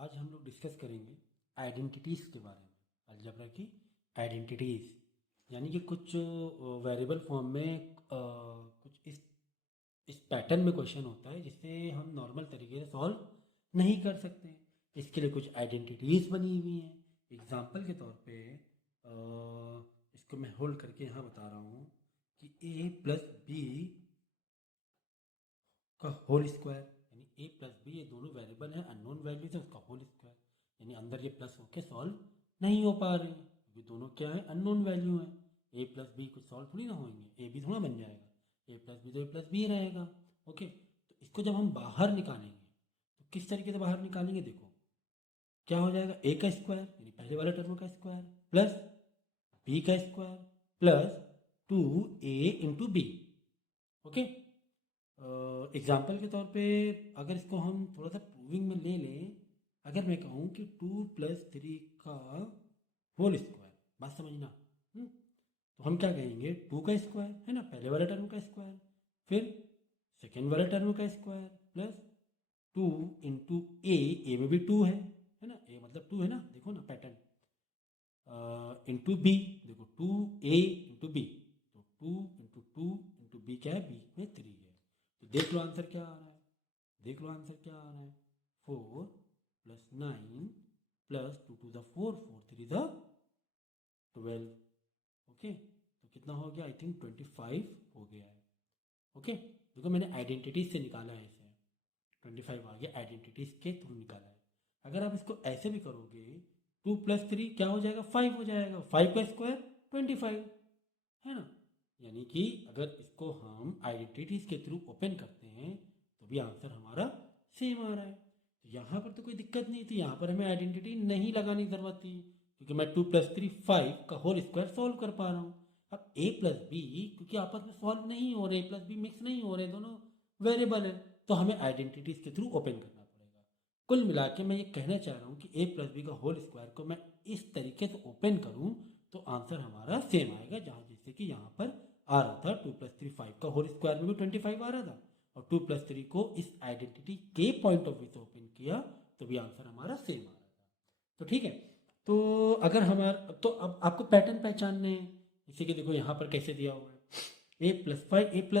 आज हम लोग डिस्कस करेंगे आइडेंटिटीज़ के बारे में। अलजेब्रा की आइडेंटिटीज़ यानी कि कुछ वेरिएबल फॉर्म में कुछ इस पैटर्न में क्वेश्चन होता है जिसे हम नॉर्मल तरीके से सॉल्व नहीं कर सकते। इसके लिए कुछ आइडेंटिटीज़ बनी हुई हैं। एग्जांपल के तौर पे इसको मैं होल्ड करके यहाँ बता रहा हूँ कि ए प्लस बी का होल स्क्वायर यानी ए प्लस बी, ये दोनों वेरिएबल हैं, अननोन वैल्यूज है, उसका होल स्क्वायर यानी अंदर ये प्लस होके सॉल्व नहीं हो पा रहे हैं क्योंकि दोनों क्या है, अननोन वैल्यू है। ए प्लस बी कुछ सॉल्व थोड़ी ना होंगे, ए बी थोड़ा बन जाएगा, ए प्लस बी तो ए प्लस बी रहेगा। ओके, तो इसको जब हम बाहर निकालेंगे तो किस तरीके से बाहर निकालेंगे, देखो क्या हो जाएगा, ए का स्क्वायर यानी पहले वाले टर्म का स्क्वायर प्लस बी का square plus 2a × b. Okay, example के तौर पे अगर इसको हम थोड़ा सा प्रूविंग में ले लें, अगर मैं कहूँ कि 2 + 3 का होल स्क्वायर, बात समझना। तो हम क्या कहेंगे, 2 का स्क्वायर है ना, पहले वाले टर्म का स्क्वायर, फिर सेकेंड वाले टर्म का स्क्वायर प्लस 2 × ए में भी 2 है ना, ए मतलब 2 है ना, देखो ना पैटर्न, इंटू बी, देखो 2a × बी, तो 2 × 2 × बी क्या है, बी में 3 है। तो देख लो आंसर क्या आ रहा है, देख लो आंसर क्या आ रहा है, 4 + 9 + 2 × 4, 4 × 3 = 12। ओके, तो कितना हो गया, आई थिंक 25 हो गया है। ओके, देखो मैंने आइडेंटिटीज से निकाला है इसे, 25 आ गया, आइडेंटिटीज के थ्रू निकाला है। अगर आप इसको ऐसे भी करोगे, 2 + 3 क्या हो जाएगा, 5 हो जाएगा, 5 का स्क्वायर 25 है ना। यानी कि अगर इसको हम आइडेंटिटीज के थ्रू ओपन करते हैं तो भी आंसर हमारा सेम आ रहा है। तो यहाँ पर तो कोई दिक्कत नहीं थी, यहाँ पर हमें आइडेंटिटी नहीं लगाने की ज़रूरत थी क्योंकि मैं 2 + 3 5 का होल स्क्वायर सॉल्व कर पा रहा हूँ। अब ए प्लस बी क्योंकि आपस में सॉल्व नहीं हो रहे, ए प्लस बी मिक्स नहीं हो रहे, दोनों वेरिएबल है, तो हमें आइडेंटिटीज के थ्रू ओपन करना पड़ेगा। कुल मिला के मैं ये कहना चाह रहा हूँ कि ए प्लस बी का होल स्क्वायर को मैं इस तरीके से ओपन करूँ तो आंसर हमारा सेम आएगा, जहाँ जैसे कि यहाँ पर आ रहा था 2 + 3 5 का होल स्क्वायर में भी 25 आ रहा था, और 2 + 3 को इस आइडेंटिटी के पॉइंट ऑफ व्यू से ओपन किया तो भी आंसर हमारा सेम आ रहा था। तो ठीक है, तो अगर हमारा, तो अब आपको पैटर्न पहचानने हैं, इसी के देखो यहाँ पर कैसे दिया हुआ है, a + 5 a +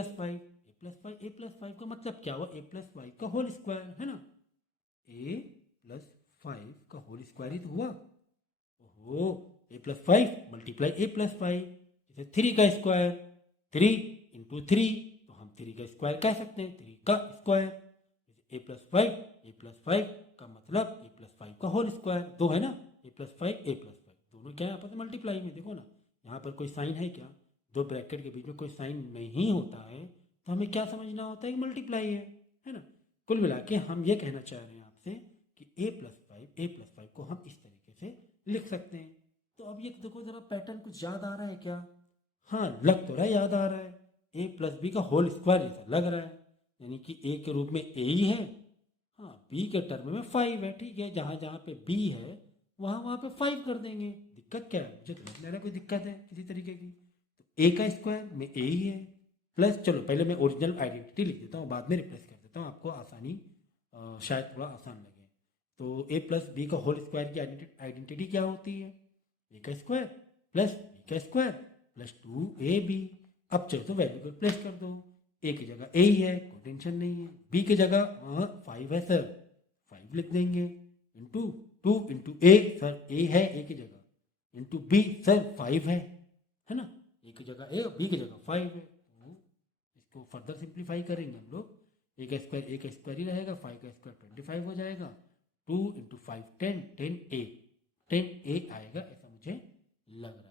5 का मतलब क्या हुआ, a + 5 का होल स्क्वायर है ना, a + 5 का होल स्क्वायर ही तो हुआ। ओहो, a + 5 × a + 5, जैसे 3 का स्क्वायर 3 × 3, तो हम 3 का स्क्वायर कह सकते हैं, 3 का स्क्वायर, a + 5 का मतलब a + 5 का होल स्क्वायर, दो है ना, a + 5 दोनों क्या है आपस में मल्टीप्लाई में, देखो ना यहाँ पर कोई साइन है क्या, दो ब्रैकेट के बीच में कोई साइन नहीं होता है तो हमें क्या समझना होता है कि मल्टीप्लाई है ना। कुल मिला के हम ये कहना चाह रहे हैं आपसे कि a + 5 को हम इस तरीके से लिख सकते हैं। तो अब ये देखो जरा, पैटर्न कुछ याद आ रहा है क्या, हाँ लग तो रहा है, याद आ रहा है, a + बी का होल स्क्वायर जैसा लग रहा है, यानी कि a के रूप में a ही है, हाँ b के टर्म में 5 है, ठीक है, जहाँ जहाँ पे b है वहाँ वहाँ पे 5 कर देंगे, दिक्कत क्या है, मुझे तो नहीं लग रहा कोई दिक्कत है किसी तरीके की। तो a का स्क्वायर में a ही है, प्लस, चलो पहले मैं ओरिजिनल आइडेंटिटी लिख देता हूँ, बाद में रिप्लेस कर देता हूँ, आपको आसानी शायद थोड़ा आसान लगे। तो a + बी का होल स्क्वायर की आइडेंटिटी क्या होती है, a का स्क्वायर प्लस b का स्क्वायर प्लस 2ab। अब चलो तो वैल्यू को प्लेस कर दो, a की जगह a ही है, कोई टेंशन नहीं है, b की जगह 5 है सर, 5 लिख देंगे, इंटू 2 × a, सर a है a की जगह, इंटू b, सर 5 है ना, a की जगह a और b की जगह 5 है। तो इसको फर्दर सिंप्लीफाई करेंगे हम लोग, a का स्क्वायर ही रहेगा, 5 का स्क्वायर 25 हो जाएगा, 2 × 5 10, 10a आएगा, ऐसा मुझे लग रहा है।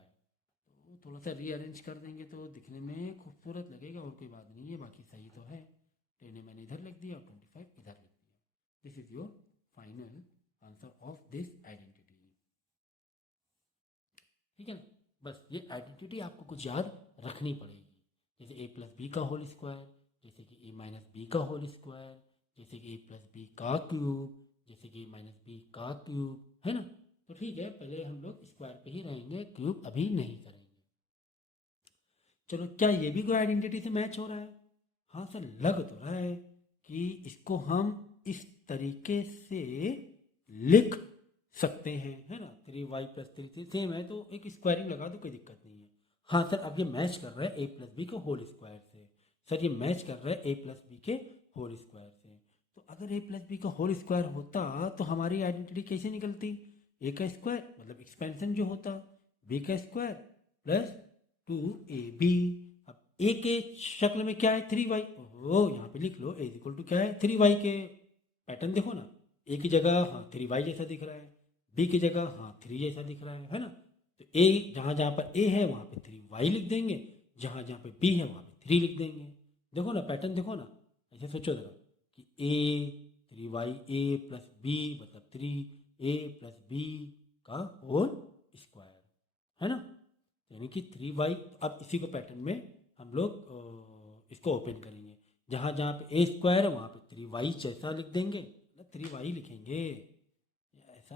तो थोड़ा सा रीअरेंज कर देंगे तो दिखने में खूबसूरत लगेगा, और कोई बात नहीं है, बाकी सही तो है। 10 मैंने इधर लिख दिया और 25 इधर लिख दिया। This is your final answer of this identity. ठीक है, बस ये आइडेंटिटी आपको कुछ याद रखनी पड़ेगी, जैसे a + बी का होल स्क्वायर, जैसे कि a - बी का होल स्क्वायर, जैसे कि a + बी का क्यूब, जैसे कि a - बी का क्यूब, है ना। तो ठीक है, पहले हम लोग स्क्वायर पे ही रहेंगे, क्यूब अभी नहीं करेंगे। चलो, क्या ये भी कोई आइडेंटिटी से मैच हो रहा है, हाँ सर लग तो रहा है कि इसको हम इस तरीके से लिख सकते हैं, है ना। 3y+3 सेम है तो एक स्क्वायरिंग लगा दो, कोई दिक्कत नहीं है। हाँ सर, अब ये मैच कर रहा है a+b के होल स्क्वायर से। सर ये मैच कर रहा है a+b के होल स्क्वायर से। तो अगर a+b का होल स्क्वायर होता तो हमारी आइडेंटिटी कैसे निकलती? a का स्क्वायर मतलब एक्सपेंशन जो होता, b का स्क्वायर प्लस 2ab। अब a के शक्ल में क्या है? 3y। ओहो, यहाँ पे लिख लो a इक्वल टू क्या है? 3y के पैटर्न देखो ना, ए की जगह हाँ 3y जैसा दिख रहा है, बी की जगह हाँ 3 जैसा दिख रहा है ना। तो ए जहाँ जहाँ पर ए है वहाँ पे 3y लिख देंगे, जहाँ जहाँ पे बी है वहाँ पे 3 लिख देंगे। देखो ना पैटर्न, देखो ना, ऐसे सोचो जरा कि ए 3y ए प्लस बी मतलब 3a+b का होल स्क्वायर, है ना। यानी कि 3y। अब इसी को पैटर्न में हम लोग इसको ओपन करेंगे, जहाँ जहाँ पे ए स्क्वायर है वहाँ पे 3y जैसा लिख देंगे, मतलब 3y लिखेंगे ऐसा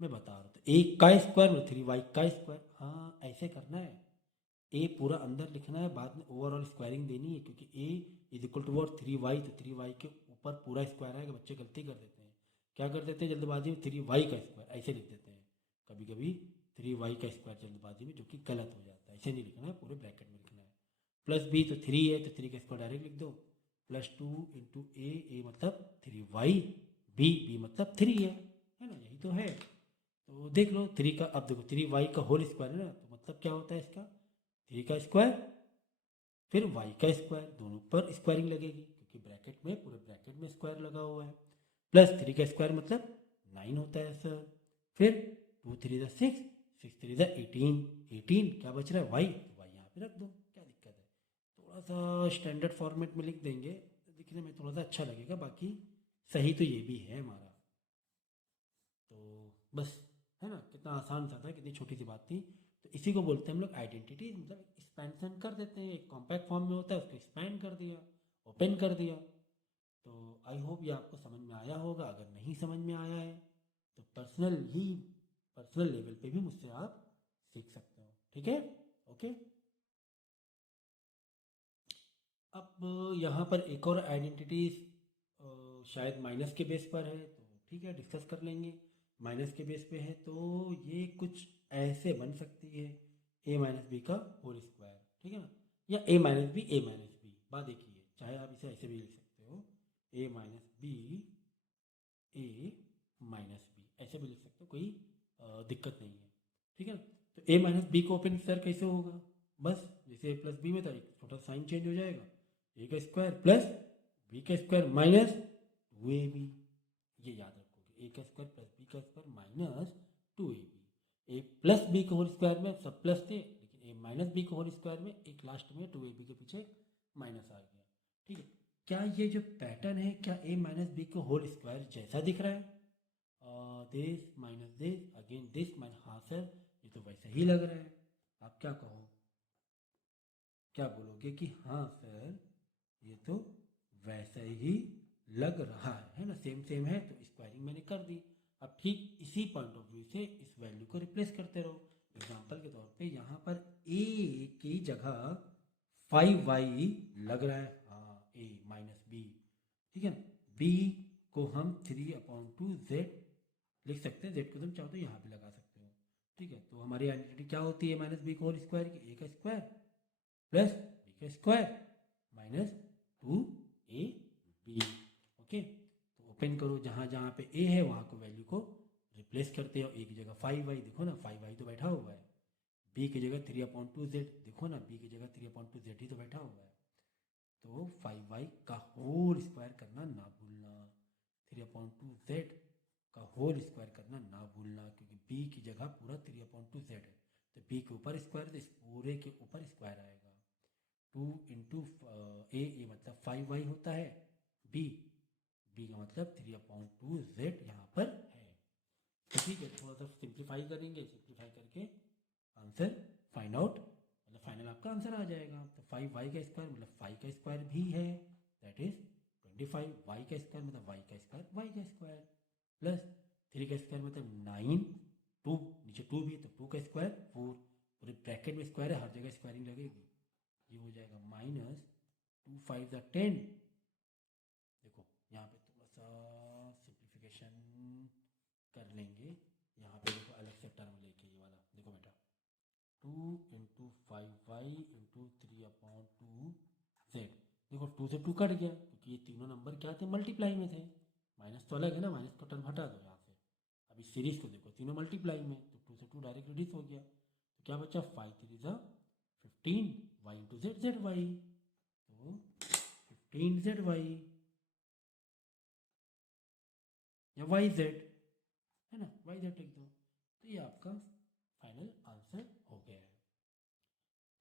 मैं बता रहा हूँ। तो ए का स्क्वायर मतलब 3y का स्क्वायर, हाँ ऐसे करना है। ए पूरा अंदर लिखना है, बाद में ओवरऑल स्क्वायरिंग देनी है, क्योंकि a is equal to what 3y, तो 3y के ऊपर पूरा स्क्वायर आएगा। बच्चे गलती कर देते हैं, क्या कर देते हैं जल्दबाजी में 3y का स्क्वायर ऐसे लिख देते हैं, कभी कभी 3y का स्क्वायर जल्दबाजी में, जो कि गलत हो जाता है। ऐसे नहीं लिखना है, पूरे ब्रैकेट में लिखना है। प्लस बी तो 3 है तो 3 का स्क्वायर डायरेक्ट लिख दो, +2 इंटू ए मतलब 3y, बी मतलब 3 है ना, यही तो है। तो देख लो 3 का, अब देखो 3y का होल स्क्वायर है ना, तो मतलब क्या होता है इसका? 3 का स्क्वायर फिर y का स्क्वायर, दोनों पर स्क्वायरिंग लगेगी क्योंकि ब्रैकेट में, पूरे ब्रैकेट में स्क्वायर लगा हुआ है। प्लस 3 का स्क्वायर मतलब 9 होता है सर। फिर 2 3 ज़ा 6, 6 3 ज़ा 18, 18 क्या बच रहा है? y, तो y यहाँ पे रख दो, क्या दिक्कत है? थोड़ा सा स्टैंडर्ड फॉर्मेट में लिख देंगे तो दिखने में थोड़ा सा अच्छा लगेगा, बाकी सही तो ये भी है हमारा। तो बस, है ना, कितना आसान सा था, कितनी छोटी सी बात थी। तो इसी को बोलते हैं हम लोग आइडेंटिटी, मतलब एक्सपेंशन कर देते हैं। एक कॉम्पैक्ट फॉर्म में होता है, उसको एक्सपैंड कर दिया, ओपन कर दिया। तो आई होप ये आपको समझ में आया होगा। अगर नहीं समझ में आया है तो पर्सनल लेवल पे भी मुझसे आप सीख सकते हो, ठीक है। ओके। अब यहाँ पर एक और आइडेंटिटी शायद माइनस के बेस पर है, तो ठीक है डिस्कस कर लेंगे। माइनस के बेस पे है तो ये कुछ ऐसे बन सकती है, a-b का होल स्क्वायर, ठीक है ना, या a-b बात एक ही है, चाहे आप इसे ऐसे भी लिख सकते हो, a-b a-b ऐसे भी लिख सकते हो, कोई दिक्कत नहीं है, ठीक है ना। तो a-b को ओपन सर कैसे होगा? बस जैसे a+b में था, एक छोटा साइन चेंज हो जाएगा, a का स्क्वायर प्लस b का स्क्वायर माइनस 2ab, ये याद रखोगे, a का स्क्वायर प्लस b का square minus 2ab। a plus b के होल स्क्वायर में सब प्लस थे, लेकिन a माइनस b के होल स्क्वायर में एक लास्ट में 2ab के पीछे माइनस आ गया, ठीक है। क्या ये जो पैटर्न है, क्या a माइनस बी के होल स्क्वायर जैसा दिख रहा है? This minus this again this minus, हाँ सर ये तो वैसा ही लग रहा है। आप क्या कहो, क्या बोलोगे कि हाँ सर ये तो वैसा ही लग रहा है ना, सेम सेम है, तो स्क्वायरिंग मैंने कर दी। अब ठीक इसी पॉइंट ऑफ व्यू से इस वैल्यू को रिप्लेस करते रहो। एग्जांपल के तौर पे यहाँ पर a की जगह 5y लग रहा है, हाँ a माइनस बी, ठीक है ना। b को हम 3/2z लिख सकते हैं, z को तुम चाहो तो यहाँ भी लगा सकते हो, ठीक है। तो हमारी आइडेंटिटी क्या होती है माइनस बी का होल स्क्वायर की? a का स्क्वायर प्लस बी का स्क्वायर माइनस 2ab, ओके। तो ओपन करो, जहाँ जहाँ पे a है वहाँ को वैल्यू को रिप्लेस करते हो। a की जगह 5y, देखो ना 5y तो बैठा हुआ है, b की जगह 3/2z, देखो ना b की जगह 3/2z ही तो बैठा हुआ है। तो 5y का होल स्क्वायर करना ना भूलना, 3/2z का होल स्क्वायर करना ना भूलना, क्योंकि b की जगह पूरा 3/2z है, तो b के ऊपर स्क्वायर, तो इस पूरे के ऊपर स्क्वायर आएगा। 2 इंटू ए मतलब 5y होता है, b b का मतलब 3/2z यहाँ पर है। तो ठीक है, थोड़ा सा सिंप्लीफाई करेंगे, सिंप्लीफाई करके आंसर फाइंड आउट, मतलब फाइनल आपका आंसर आ जाएगा। तो 5y का स्क्वायर मतलब 5 का स्क्वायर भी है, दैट इज 25। y का स्क्वायर मतलब y का स्क्वायर, y का स्क्वायर प्लस 3 का स्क्वायर मतलब 9, 2 नीचे 2 भी, तो 2 का स्क्वायर 4, पूरे ब्रैकेट में स्क्वायर है, हर जगह स्क्वायरिंग लगेगी, ये हो जाएगा माइनस 2 5 ज़ा 10। देखो यहाँ पे थोड़ा सा सिंप्लीफिकेशन कर लेंगे। यहाँ पे देखो अलग से टर्म लेके ये वाला देखो बेटा 2 इंटू 5y इंटू 3/2z। देखो 2 से 2 कट गया क्योंकि ये तीनों नंबर क्या थे, मल्टीप्लाई में थे। माइनस तो अलग है ना, माइनस का टर्म हटा दो यहाँ से। अब इस सीरीज को देखो तीनों मल्टीप्लाई में, तो 2 से 2 डायरेक्ट रिड्यूस हो गया। तो क्या बचा 5 3 15 y into z z y, तो 15 zy या वाई जेड है ना, वाई जेड लिख दो। तो ये आपका फाइनल आंसर हो गया है।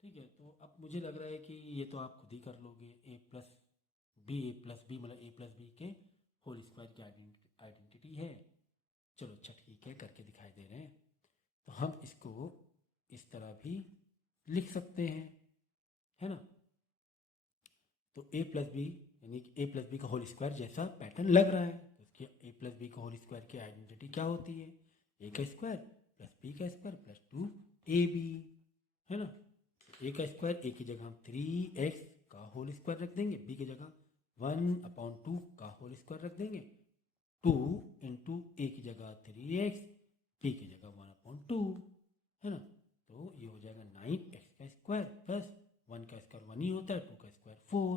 ठीक है, तो अब मुझे लग रहा है कि ये तो आप खुद ही कर लोगे। ए प्लस बी मतलब ए प्लस बी के होल स्क्वायर की आइडेंटिटी है। चलो अच्छा ठीक है, करके दिखाई दे रहे हैं। तो हम इसको इस तरह भी लिख सकते हैं, है ना। तो ए प्लस बी यानी कि ए प्लस बी का होल स्क्वायर जैसा पैटर्न लग रहा है। कि ए प्लस बी का होल स्क्वायर की आइडेंटिटी क्या होती है, ए का स्क्वायर प्लस बी का स्क्वायर प्लस 2ab, है ना। ए का स्क्वायर ए की जगह हम 3x का होल स्क्वायर रख देंगे, बी की जगह 1/2 का होल स्क्वायर रख देंगे, 2 इंटू ए की जगह 3x, बी की जगह 1/2, है ना। तो ये हो जाएगा 9x का स्क्वायर प्लस 1 का स्क्वायर 1 ही होता है, 2 का स्क्वायर 4,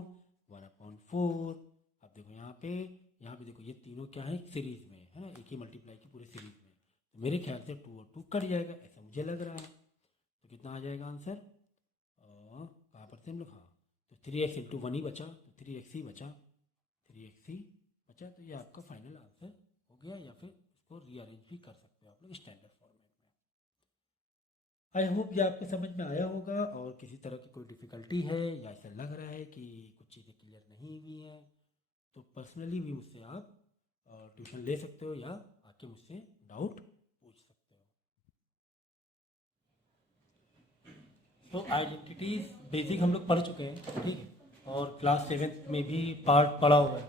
1/4। अब देखो यहाँ पे देखो ये तीनों क्या है, सीरीज में है ना, एक ही मल्टीप्लाई की पूरे सीरीज में। तो मेरे ख्याल से 2 और 2 कट जाएगा, ऐसा मुझे लग रहा है। तो कितना आ जाएगा आंसर, कहाँ पर थे हम लोग, हाँ। तो 3x इंटू 1 ही बचा, तो 3x ही बचा, 3x ही बचा। तो ये आपका फाइनल आंसर हो गया, या फिर इसको रीअरेंज भी कर सकते हो आप लोग स्टैंडर्ड फॉर्मेट में। आई होप ये आपको समझ में आया होगा, और किसी तरह की कोई डिफ़िकल्टी है या ऐसा लग रहा है कि कुछ चीज़ें क्लियर नहीं हुई हैं, तो पर्सनली भी मुझसे आप ट्यूशन ले सकते हो या आके मुझसे डाउट पूछ सकते हो। तो आइडेंटिटीज़ बेसिक हम लोग पढ़ चुके हैं, ठीक है। और क्लास 7 में भी पार्ट पढ़ा हुआ है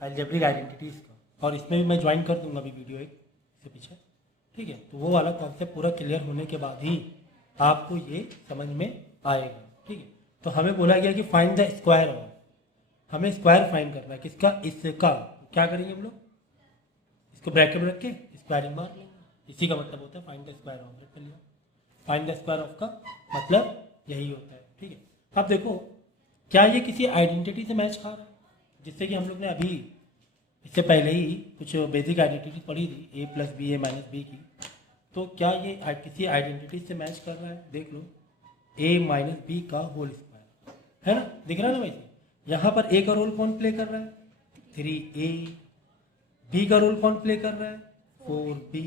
अलजेब्रिक आइडेंटिटीज़ का, और इसमें भी मैं ज्वाइन कर दूंगा अभी वीडियो एक इससे पीछे, ठीक है। तो वो वाला कॉन्सेप्ट पूरा क्लियर होने के बाद ही आपको ये समझ में आएगा, ठीक है। तो हमें बोला गया कि फाइंड द स्क्वायर ऑफ, हमें स्क्वायर फाइंड करना है किसका, इसका। क्या करेंगे हम लोग, इसको ब्रैकेट में रख के स्क्वायरिंग मार लेंगे। इसी का मतलब होता है फाइंड द स्क्वायर ऑफ, रख लिया। फाइंड द स्क्वायर ऑफ का मतलब यही होता है, ठीक है। अब देखो क्या ये किसी आइडेंटिटी से मैच खा रहा है, जिससे कि हम लोग ने अभी इससे पहले ही कुछ बेसिक आइडेंटिटी पढ़ी थी, ए प्लस बी ए माइनस बी की। तो क्या ये किसी आइडेंटिटी से मैच कर रहा है, देख लो, ए माइनस बी का होल स्क्वायर, है ना, दिख रहा है ना भाई। यहाँ पर ए का रोल कौन प्ले कर रहा है, 3a, बी का रोल कौन प्ले कर रहा है, 4b।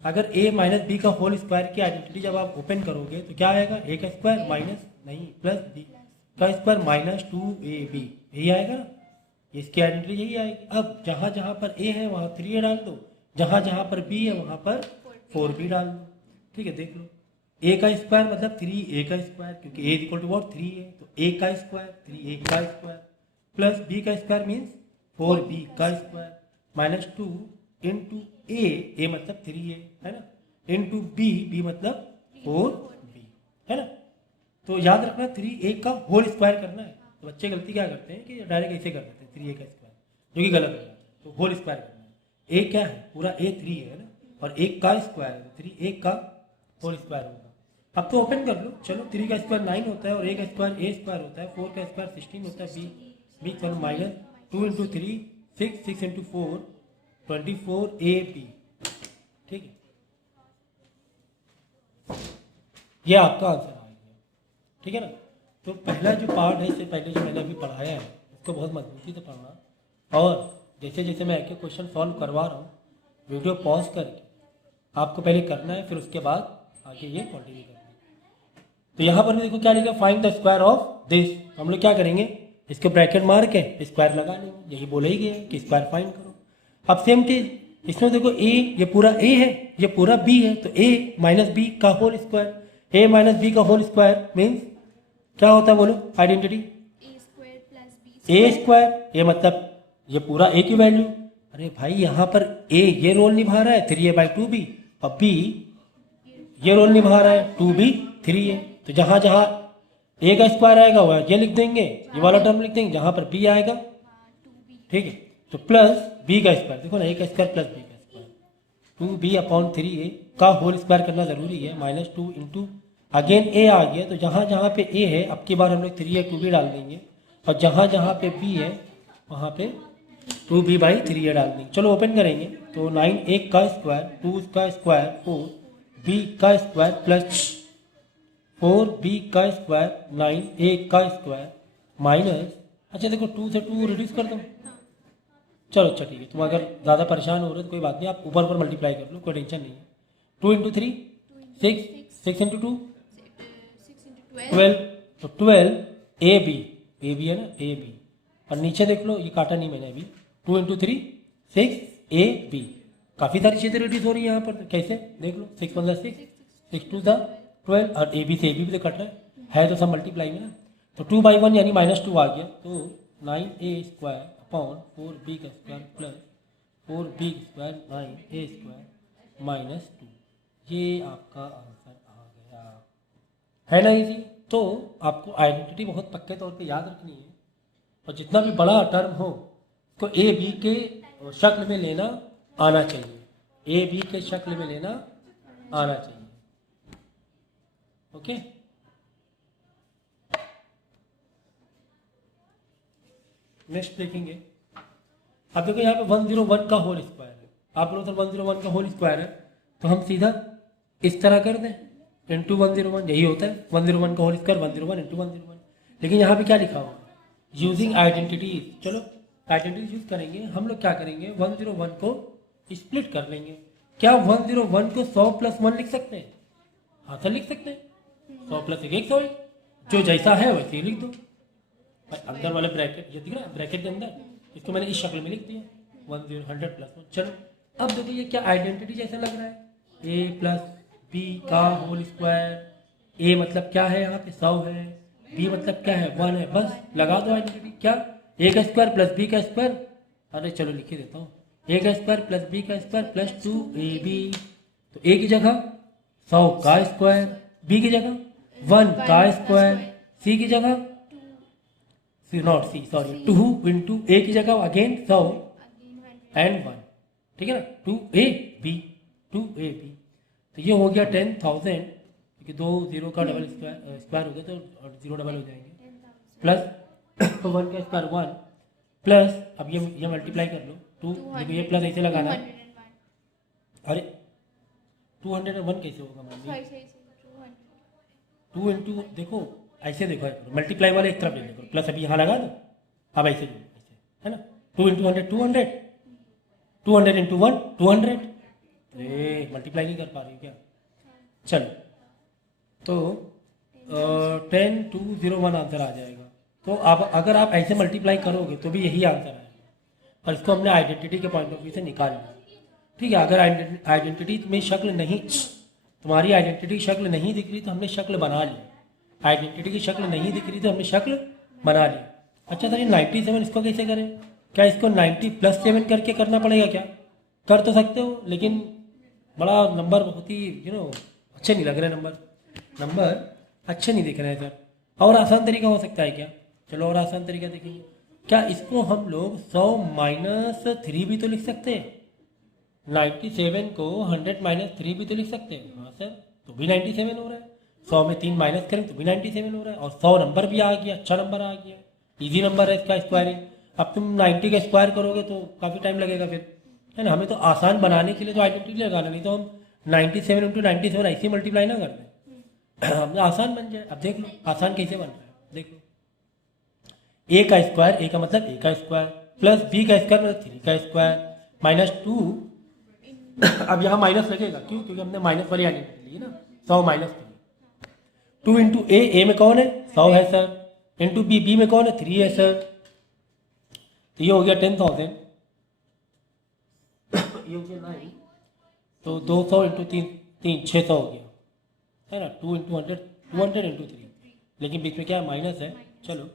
अगर a माइनस बी का होल स्क्वायर की आइडेंटिटी जब आप ओपन करोगे तो क्या आएगा, a का स्क्वायर माइनस नहीं प्लस b का स्क्वायर माइनस 2ab, यही आएगा ना, इसकी आइडेंटिटी यही आएगी। अब जहाँ जहाँ पर a है वहाँ 3a डाल दो, जहाँ जहाँ पर b है वहाँ पर 4b डाल दो, ठीक है। देख लो a का स्क्वायर मतलब 3a का स्क्वायर, क्योंकि a इक्वल टू वॉट 3 है, तो a का स्क्वायर 3a का स्क्वायर प्लस b का स्क्वायर मीन्स 4b का स्क्वायर माइनस 2 इंटू a मतलब 3a, है ना, इंटू b मतलब 4b, है ना। तो याद रखना 3a का होल स्क्वायर करना है। तो बच्चे गलती क्या करते हैं कि डायरेक्ट ऐसे कर देते हैं 3a का स्क्वायर, जो कि गलत है। तो होल स्क्वायर करना है, a क्या है, पूरा a 3 है ना, और 1 का स्क्वायर है, 3a का होल स्क्वायर होगा। अब तो ओपन कर लो, चलो 3 का स्क्वायर 9 होता है, और a का स्क्वायर a स्क्वायर होता है, 4 का स्क्वायर 16 होता है, b चलो माइनस 2 इंटू 3 6, 6 इंटू 4 24ab, ठीक है। ये आपका आंसर आ गया, ठीक है ना। तो पहला जो पार्ट है, इससे पहले जो मैंने अभी पढ़ाया है उसको बहुत मजबूती से पढ़ना, और जैसे जैसे मैं एक एक क्वेश्चन सॉल्व करवा रहा हूँ वीडियो पॉज करके आपको पहले करना है, फिर उसके बाद आगे ये कंटिन्यू करना है। तो यहाँ पर भी देखो क्या लिखा, find the square of this. हम लोग क्या करेंगे, इसको ब्रैकेट मार के स्क्वायर लगा लेंगे, यही बोला ही गया है कि स्क्वायर फाइंड करो। अब सेम चीज इसमें देखो, a ये पूरा a है, ये पूरा b है, तो a माइनस बी का whole square, a minus b का होल स्क्वायर मीन्स क्या होता है बोलो आइडेंटिटी, a स्क्वायर, ये मतलब ये पूरा a की वैल्यू। अरे भाई यहाँ पर a ये रोल निभा रहा है 3a/2b, और b ये रोल निभा रहा है 2b 3a। तो जहाँ जहाँ a का स्क्वायर आएगा वह ये लिख देंगे, ये वाला टर्म लिख देंगे, जहाँ पर b आएगा, ठीक है। तो प्लस b का स्क्वायर, देखो ना a का स्क्वायर प्लस b का स्क्वायर, 2b/3a का होल स्क्वायर करना ज़रूरी है। -2 इंटू अगेन a आ गया, तो जहाँ जहाँ पे a है अब की बार हम लोग 3a 2b डाल देंगे, और जहाँ जहाँ पे b है वहाँ पे 2b/3a डाल देंगे। चलो ओपन करेंगे तो 9a का स्क्वायर 2 का स्क्वायर 4b का स्क्वायर प्लस 4b का स्क्वायर 9a का स्क्वायर माइनस, अच्छा देखो 2 से 2 रिड्यूस कर दो। चलो अच्छा ठीक है, तुम अगर ज़्यादा परेशान हो रहे हो तो कोई बात नहीं, आप ऊपर ऊपर मल्टीप्लाई कर लो, कोई टेंशन नहीं है। 2 इंटू 3 6, 6 इंटू 2 12, तो 12 ए बी है ना, ए बी, और नीचे देख लो ये काटा नहीं मैंने अभी, 2 इंटू 3 6 ए बी। काफ़ी सारी चीज़ें रिड्यूस हो रही है यहाँ पर, तो कैसे देख लो, 6 × 6 6 2 12, और ए बी से ए बी भी तो कट रहा है तो सब मल्टीप्लाई में ना, तो 2/1 यानी -2 आ गया, तो 9a स्क्वायर अपॉन 4b का square plus 4b square 9a square -2, ये आपका आंसर आ गया, है ना इजी। तो आपको आइडेंटिटी बहुत पक्के तौर पे याद रखनी है, और जितना भी बड़ा टर्म हो उसको ए बी के शक्ल में लेना आना चाहिए, ए बी के शक्ल में लेना आना चाहिए। ओके, नेक्स्ट देखेंगे। अब देखो यहाँ पे 101 का होल स्क्वायर है, आप लोग तो 101 का होल स्क्वायर है, तो हम सीधा इस तरह कर दें, इंटू 101, यही होता है 101 का होल स्क्वायर 101 इंटू 101। लेकिन यहाँ पे क्या लिखा हुआ, यूजिंग आइडेंटिटीज। चलो आइडेंटिटीज यूज करेंगे, हम लोग क्या करेंगे 101 को स्प्लिट कर लेंगे। क्या 101 को 100 + 1 लिख सकते हैं? हाँ सर लिख सकते हैं, 100 + 1 100, जो जैसा है वैसे ही लिख दो। अंदर वाले ब्रैकेट ये दिख रहा है, ब्रैकेट के अंदर इसको मैंने इस शक्ल में लिख दिया 100 + 1। चलो अब देखो ये क्या आइडेंटिटी जैसा लग रहा है, a + b का होल स्क्वायर। a मतलब क्या है यहाँ पे 100 है, b मतलब क्या है 1 है, बस लगा दो आइडेंटिटी। क्या a का स्क्वायर प्लस b का स्क्वायर, अरे चलो लिख ही देता हूँ, a का स्क्वायर प्लस b का स्क्वायर प्लस 2ab, तो a की जगह 100 का स्क्वायर, b की जगह 1 का स्क्वायर, c की जगह नॉट सी सॉरी 2 इंटू ए की जगह अगेन 100 एंड 1, ठीक है ना, 2ab 2ab। तो ये हो गया 10,000, क्योंकि 2 0 का डबल स्क्वायर हो गया तो 0 डबल हो जाएंगे, प्लस 1 का स्क्वायर 1, प्लस अब ये मल्टीप्लाई कर लो 2, देखो ये प्लस ऐसे लगाना है, अरे 201 कैसे होगा मम्मी, 2 इंटू देखो ऐसे देखो, मल्टीप्लाई वाले एक तरफ ले लो, प्लस अभी यहाँ लगा दो, अब ऐसे ऐसे है ना, 2 इंटू 100 200, 200 इंटू 1 200, अरे मल्टीप्लाई नहीं कर पा रही क्या, चलो तो 10201 आंसर आ जाएगा। तो अब अगर आप ऐसे मल्टीप्लाई करोगे तो भी यही आंसर आएगा, और इसको हमने आइडेंटिटी के पॉइंट ऑफ व्यू से निकालना है, ठीक है। अगर आइडेंटिटी में शक्ल नहीं, तुम्हारी आइडेंटिटी शक्ल नहीं दिख रही तो हमने शक्ल बना ली, आइडेंटिटी की शक्ल नहीं दिख रही तो हमने शक्ल बना ली। अच्छा सर ये 97 इसको कैसे करें, क्या इसको 90 + 7 करके करना पड़ेगा क्या? कर तो सकते हो, लेकिन बड़ा नंबर बहुत ही अच्छे नहीं लग रहे, नंबर अच्छे नहीं दिख रहे हैं सर। और आसान तरीका हो सकता है क्या? चलो और आसान तरीका देखेंगे, क्या इसको हम लोग 100 - 3 भी तो लिख सकते हैं, 97 को 100 - 3 भी तो लिख सकते हैं। हाँ सर, तो भी 97 हो रहा है, 100 में 3 माइनस करें तो भी 97 हो रहा है, और 100 नंबर भी आ गया, अच्छा नंबर आ गया, इजी नंबर है इसका स्क्वायरिंग। अब तुम 90 का स्क्वायर करोगे तो काफ़ी टाइम लगेगा फिर, है ना। हमें तो आसान बनाने के लिए तो आइडेंटिटी लगाना, नहीं तो हम 97 × 97 ऐसे मल्टीप्लाई ना कर दें, हमने आसान बन जाए। अब देख लो आसान कैसे बन रहा है, देख लो, ए का स्क्वायर, ए का मतलब ए का स्क्वायर, प्लस बी का स्क्वायर मतलब 3 का स्क्वायर -2, अब यहाँ माइनस लगेगा क्यों, क्योंकि हमने माइनस वाली आइडेंटिटी ली है ना, 100 - 3, 2 इंटू ए में कौन है 100 है सर, इंटू बी में कौन है 3 है सर, तो ये हो गया 10,000, ये हो गया 9, तो 200 इंटू 3 600 हो गया, है ना, 2 इंटू 100 200 इंटू 3, लेकिन बीच में क्या है माइनस है। चलो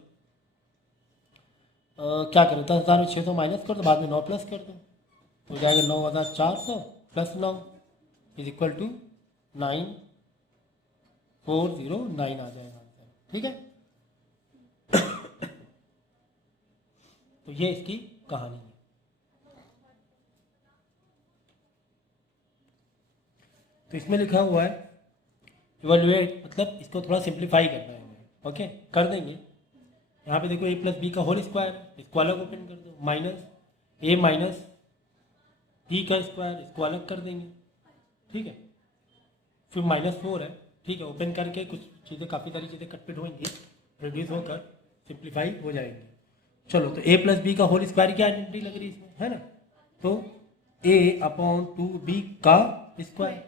क्या करें, 10,000 में 600 माइनस कर दो, बाद में 9 प्लस कर दो, तो हो जाएगा 9,400 + 9 = 9409 आ जाएगा आंसर, ठीक है। तो ये इसकी कहानी है। तो इसमें लिखा हुआ है इवेल्युएट, मतलब इसको थोड़ा सिंप्लीफाई करना है हमें। ओके, कर देंगे। यहाँ पे देखो ए प्लस बी का होल स्क्वायर, इसको अलग ओपन कर दो, माइनस ए माइनस बी का स्क्वायर, इसको अलग कर देंगे। ठीक है, फिर -4 है। ठीक है, ओपन करके कुछ चीज़ें, काफ़ी सारी चीज़ें कटपिट होंगी, रिड्यूस होकर सिंप्लीफाई हो जाएंगे। चलो, तो ए प्लस बी का होल स्क्वायर की आइडेंटिटी लग रही है इसमें, है ना। तो ए अपॉन 2b का स्क्वायर,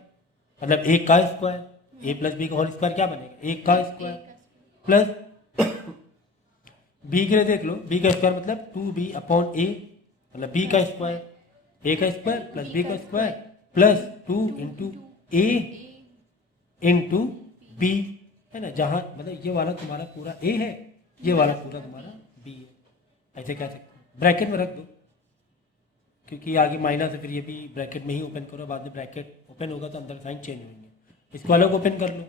मतलब ए का स्क्वायर, ए प्लस बी का होल स्क्वायर क्या बनेगा, ए का स्क्वायर प्लस बी के लिए देख लो, बी का स्क्वायर मतलब 2b अपॉन ए, मतलब बी का स्क्वायर, ए का स्क्वायर प्लस बी का स्क्वायर प्लस 2 इंटू ए इंटू बी, है ना। जहाँ मतलब ये वाला तुम्हारा पूरा ए है, ये वाला पूरा तुम्हारा बी है। ऐसे कह सकते हो, ब्रैकेट में रख दो क्योंकि आगे माइनस है, फिर ये भी ब्रैकेट में ही ओपन करो, बाद में ब्रैकेट ओपन होगा तो अंदर साइन चेंज होंगे। इसको अलग ओपन कर लो।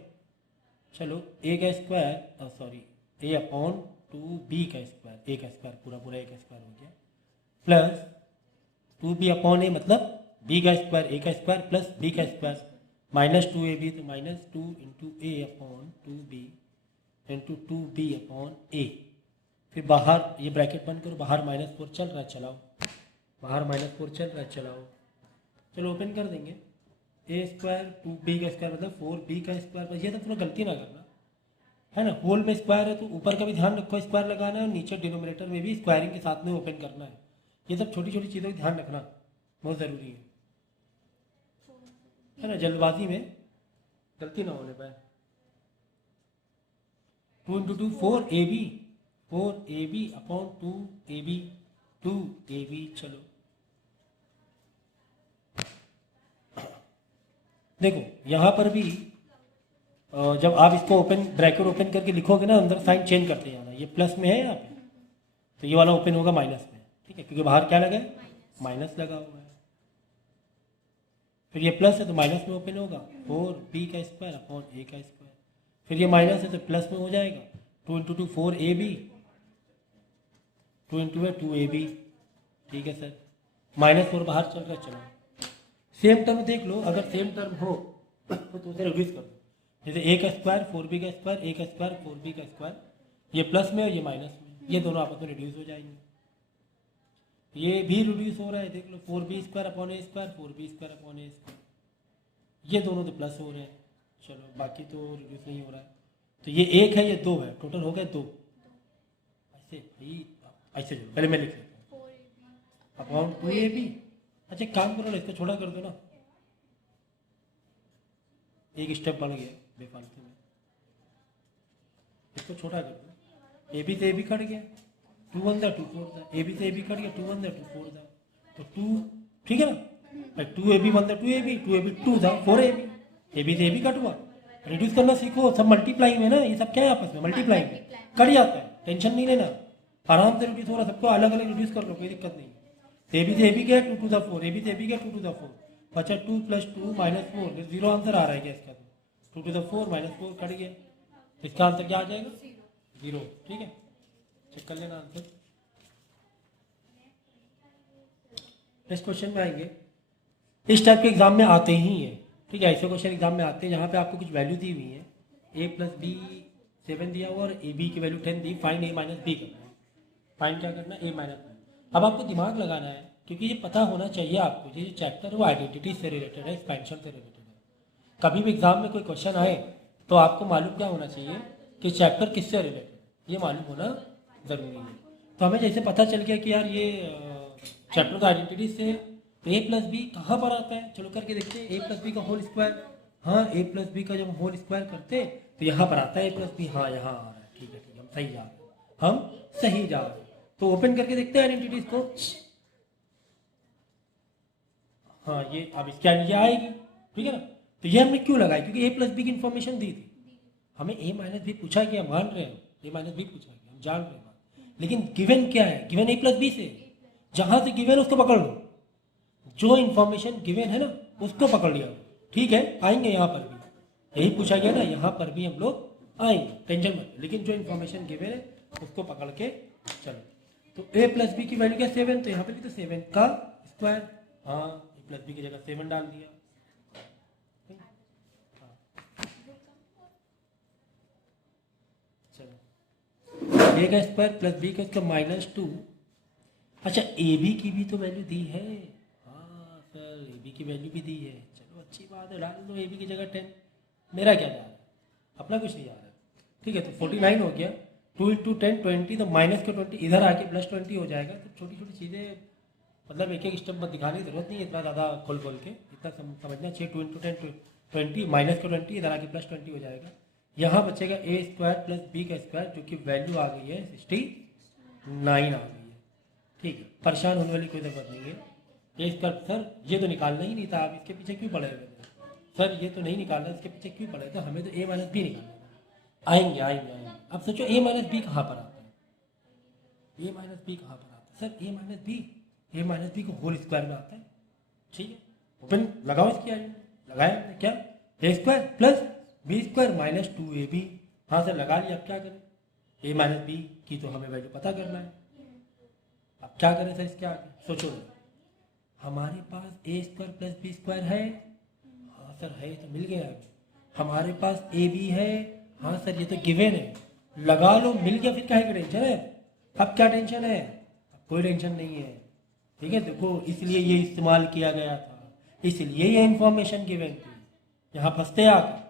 चलो, ए का स्क्वायर, सॉरी, ए अपॉन 2b का स्क्वायर, ए का स्क्वायर पूरा पूरा ए का स्क्वायर हो गया, प्लस 2b अपॉन ए मतलब b का स्क्वायर, ए का स्क्वायर प्लस b का स्क्वायर, -2ab, तो -2 into a upon 2b into 2b upon a. फिर बाहर ये ब्रैकेट बंद करो, बाहर -4 चल रहा है, चलाओ, बाहर -4 चल रहा है, चलाओ। चलो ओपन कर देंगे, ए स्क्वायर 2b का स्क्वायर मतलब 4b का स्क्वायर। बस ये तो थोड़ा गलती ना करना, है ना। होल में स्क्वायर है तो ऊपर का भी ध्यान रखो, स्क्वायर लगाना है, और नीचे डिनोमिनेटर में भी स्क्वायरिंग के साथ में ओपन करना है। ये सब छोटी छोटी चीज़ों का ध्यान रखना बहुत ज़रूरी है ना, जल्दबाजी में गलती ना होने पाए। 2 into 2 4ab, 4ab upon 2ab, 2ab। चलो देखो यहाँ पर भी जब आप इसको ओपन ब्रैकेट ओपन करके लिखोगे ना, अंदर साइन चेंज करते जाना। ये प्लस में है यहाँ पे, तो ये वाला ओपन होगा माइनस में। ठीक है, क्योंकि बाहर क्या लगा है, माइनस लगा हुआ है। फिर ये प्लस है तो माइनस में ओपन होगा, 4b का स्क्वायर अपॉन ए का स्क्वायर। फिर ये माइनस है तो प्लस में हो जाएगा, 2 इंटू 2 4ab, 2 इंटू 2ab। ठीक है सर, -4 बाहर चल रहा है। चलो सेम टर्म देख लो, अगर सेम टर्म हो तो उसे रिड्यूस कर दो। जैसे ए का स्क्वायर 4b का स्क्वायर, ए का स्क्वायर 4b का स्क्वायर, ये प्लस में और ये माइनस में, ये दोनों आपस में रिड्यूस हो जाएंगे। ये भी रिड्यूस हो रहा है, देख लो, 4b स्क्वायर अपॉन ए स्क्वायर, 4b स्क्वायर अपॉन ए स्क्वायर, ये दोनों तो प्लस हो रहे हैं। चलो बाकी तो रिड्यूस नहीं हो रहा है। तो ये 1 है, ये 2 है, टोटल हो गए 2। ऐसे ऐसे जो पहले मैं लिख लेता हूँ, अपॉन 2ab। अच्छा काम करो ना, इसको छोड़ा कर दो ना, एक स्टेप बढ़ गया बेफालतू में, इसको छोटा कर दो। ए बी से ए बी कट गया, 2 1 2 4 था, ए बी से ए बी कट गया, 2 1 2 4 था, तो 2, ठीक है ना। 2ab 1 था 2ab, 2ab 2 था 4ab, ए बी से ए बी कट हुआ। रिड्यूस करना सीखो, सब मल्टीप्लाई में ना, ये सब क्या है आपस में, मल्टीप्लाई में कट जाता है, टेंशन नहीं लेना, आराम से रिड्यूस हो रहा है, सबको अलग अलग रिड्यूस कर लो, कोई दिक्कत नहीं। ए बी से ए बी गया 2 टू द 4, ए बी से ए बी गया 2 टू द 4, बचा 2 + 2 -4, 0 आंसर आ रहा है क्या इसका, 2 टू द 4 -4 कट गया, इसका आंसर क्या आ जाएगा, 0। ठीक है, चेक कर लेना आंसर। नेक्स्ट क्वेश्चन में आएंगे, इस टाइप के एग्जाम में आते ही है। ठीक है, ऐसे क्वेश्चन एग्जाम में आते हैं जहाँ पे आपको कुछ वैल्यू दी हुई है, a + b 7 दिया हुआ और ए बी की value 10 the, find a - b करना है। फाइंड क्या करना है, a - b। अब आपको दिमाग लगाना है, क्योंकि ये पता होना चाहिए आपको, ये जो चैप्टर है वो आइडेंटिटी से रिलेटेड है, एक्सपेंशन से रिलेटेड है। कभी भी एग्जाम में कोई क्वेश्चन आए तो आपको मालूम क्या होना चाहिए कि चैप्टर किससे रिलेटेड है, ये मालूम होना ज़रूरी है। तो हमें जैसे पता चल गया कि यार ये चैप्टर का आइडेंटिटी से, तो a + b कहाँ पर आता है, चलो करके देखते हैं। a + b का होल स्क्वायर, हाँ a + b का जब होल स्क्वायर करते तो यहाँ पर आता है a + b, हाँ यहाँ आ रहा है। ठीक है, हम सही जा रहे हैं, हम सही जा रहे हैं। तो ओपन करके देखते हैं आइडेंटिटीज को। हाँ ये अब इसके आगे आएगी, ठीक है ना। तो ये हमने क्यों लगाई, क्योंकि a + b की इन्फॉर्मेशन दी थी हमें, a - b पूछा गया, मान रहे हैं, a - b पूछा गया, हम जान रहे हैं, लेकिन गिवन क्या है, गिवन a + b से, जहां से गिवन उसको पकड़ लो, जो इन्फॉर्मेशन गिवन है ना उसको पकड़ लिया। ठीक है, आएंगे यहाँ पर भी, यही पूछा गया ना, यहाँ पर भी हम लोग आएंगे, टेंशन मत, लेकिन जो इन्फॉर्मेशन गिवन है उसको पकड़ के चलो। तो a + b की वैल्यू क्या, 7, तो यहाँ पे भी तो 7 का स्क्वायर, हाँ a + b की जगह 7 डाल दिया। ए का स्क्वायर प्लस बी का स्क्वायर माइनस 2। अच्छा ए बी की भी तो वैल्यू दी है। हाँ सर ए बी की वैल्यू भी दी है, चलो अच्छी बात है, डाल दो ए बी की जगह 10। मेरा क्या जा रहा है, अपना कुछ नहीं आ रहा है। ठीक है, तो 49 हो गया, 2 इंटू 10 20, तो माइनस के 20 इधर आके प्लस 20 हो जाएगा। तो छोटी छोटी चीज़ें मतलब एक एक स्टेप दिखाने की जरूरत नहीं है इतना ज़्यादा खोल खोल के, इतना समझना चाहिए। 2 इंटू 10 20, माइनस के 20 इधर आके प्लस 20 हो जाएगा। यहाँ बचेगा ए स्क्वायर प्लस बी का स्क्वायर, जो कि वैल्यू आ गई है 69 आ गई है। ठीक है, परेशान होने वाली कोई ज़रूरत नहीं है। ए स्क्वायर सर ये तो निकालना ही नहीं था, आप इसके पीछे क्यों पड़े हुए थे? सर ये तो नहीं निकालना, इसके पीछे क्यों पड़े थे? हमें तो ए माइनस बी निकालना था। आएंगे आएंगे आएंगे। अब सोचो ए माइनस बी कहाँ पर आता है? ए माइनस बी कहाँ पर आता है सर? ए माइनस बी को होल स्क्वायर में आता है। ठीक है, ओपन लगाओ इसकी आइए, लगाया हमने क्या? A square plus b square minus 2ab। हाँ सर लगा लिया, अब क्या करें? ए माइनस बी की तो हमें वैल्यू पता करना है। अब क्या करें सर इसके आगे? सोचो, हमारे पास ए स्क्वायर प्लस बी स्क्वायर है। हाँ सर है, तो मिल गया। हमारे पास ए बी है। हाँ सर ये तो गिवन है, लगा लो, मिल गया। फिर क्या है, टेंशन है? अब क्या टेंशन है? अब कोई टेंशन नहीं है। ठीक है, देखो इसलिए ये इस्तेमाल किया गया था, इसलिए ये इंफॉर्मेशन गिवन थी। यहाँ फंसते आप,